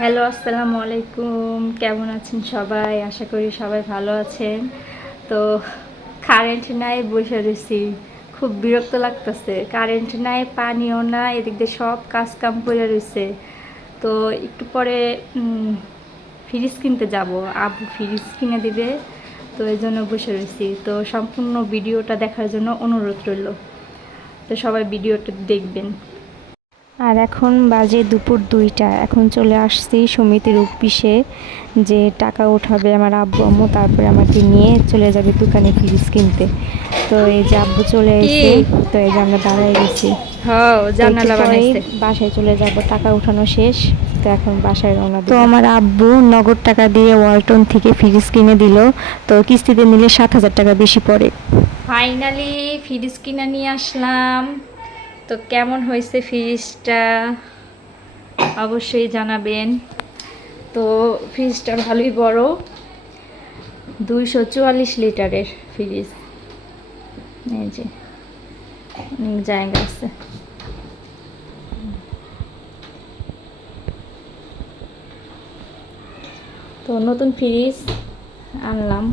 Hello, আসসালামু আলাইকুম। কেমন আছেন সবাই? আশা করি সবাই ভালো আছেন। তো কারেন্ট নাই বসে রয়েছি। খুব বিরক্ত লাগতেছে। কারেন্ট নাই, পানিও না এদিক দিয়ে সব কাজ কাম করে রয়েছে। তো একটু পরে ফ্রিজ কিনতে যাব। আবু ফ্রিজ কিনে দিবে। তো এই জন্য বসে রয়েছি। তো সম্পূর্ণ ভিডিওটা দেখার জন্য অনুরোধ রইল। তো সবাই ভিডিওটা দেখবেন। আর এখন বাজে দুপুর দুইটা। এখন চলে আসছি সমিতির অফিসে যে টাকা উঠাবে আমার আব্বু আম্মু তারপরে আমাকে নিয়ে চলে যাবে দোকানে ফ্রিজ কিনতে। তো এই যে আব্বু চলে এসে তো এই যে আমরা দাঁড়ায় গেছি। হ্যাঁ বাসায় চলে যাব টাকা উঠানো শেষ। তো এখন বাসায় রওনা তো আমার আব্বু নগদ টাকা দিয়ে ওয়ালটন থেকে ফ্রিজ কিনে দিল তো কিস্তিতে নিলে সাত হাজার টাকা বেশি পড়ে। ফাইনালি ফ্রিজ কিনে নিয়ে আসলাম। তো কেমন হয়েছে ফ্রিজটা অবশ্যই জানাবেন। তো ফ্রিজটা ভালোই বড়। দুইশো চুয়াল্লিশ লিটারের ফ্রিজ এই যে, অনেক জায়গা আছে। তো নতুন ফ্রিজ আনলাম।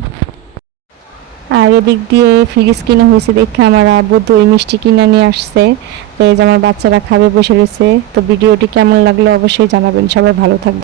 আর দিক দিয়ে ফ্রিজ কিনা হয়েছে দেখে আমার আব্বু দই মিষ্টি কিনা নিয়ে আসছে। তো এই যে আমার বাচ্চারা খাবে বসে রয়েছে। তো ভিডিওটি কেমন লাগল অবশ্যই জানাবেন। সবাই ভালো থাকবে